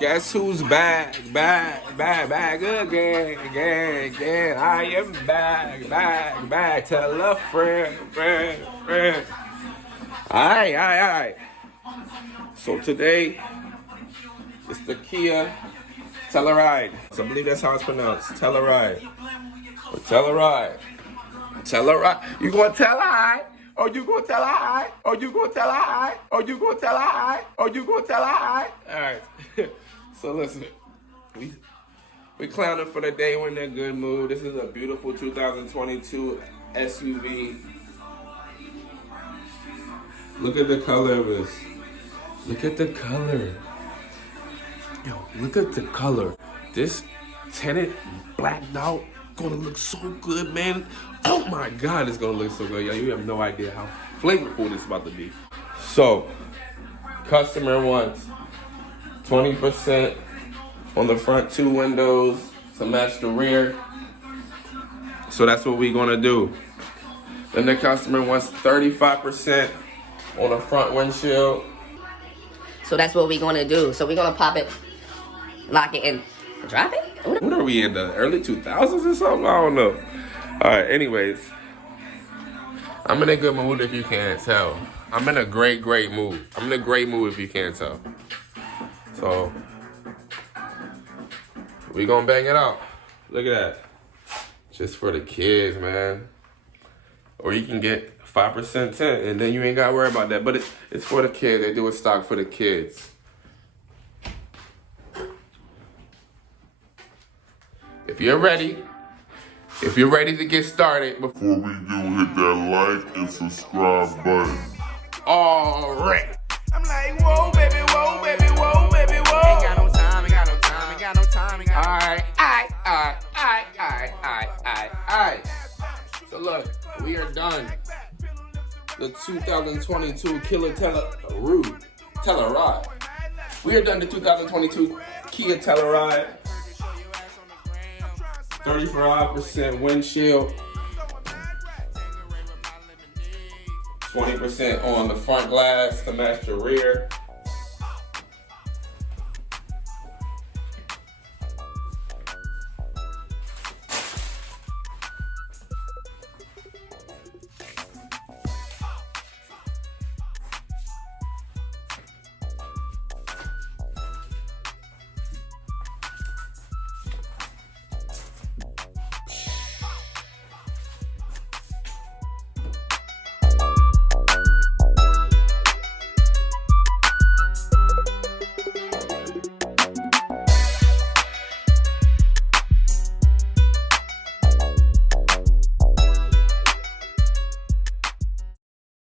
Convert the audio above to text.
Guess who's back again. I am back. Tell a friend. Alright. So today, it's the Kia Telluride. So I believe that's how it's pronounced. Telluride. Telluride. You gonna tell a hi? Oh, you gonna tell a hi? Alright. So listen, we clowning for the day. We're in a good mood. This is a beautiful 2022 SUV. Look at the color of this. Look at the color. Yo, look at the color. This tinted blacked out gonna look so good, man. Oh my God, it's gonna look so good. Yo, you have no idea how flavorful this is about to be. So, customer wants 20% on the front two windows to match the rear. So that's what we're gonna do. Then the customer wants 35% on the front windshield. So that's what we're gonna do. So we're gonna pop it, lock it, and drop it? What are we in, the early 2000s or something? I don't know. Alright, anyways. I'm in a good mood if you can't tell. I'm in a great mood. I'm in a great mood if you can't tell. So, we gonna bang it out. Look at that. Just for the kids, man. Or you can get 5% tint, and then you ain't gotta worry about that. But it's for the kids. They do a stock for the kids. If you're ready to get started, before we do, hit that like and subscribe button. All right. I'm like, whoa, baby. Ain't got no time. All right. So look, we are done. The 2022 Kia Telluride. We are done the 2022 Kia Telluride. 35% windshield. 20% on the front glass to match the rear.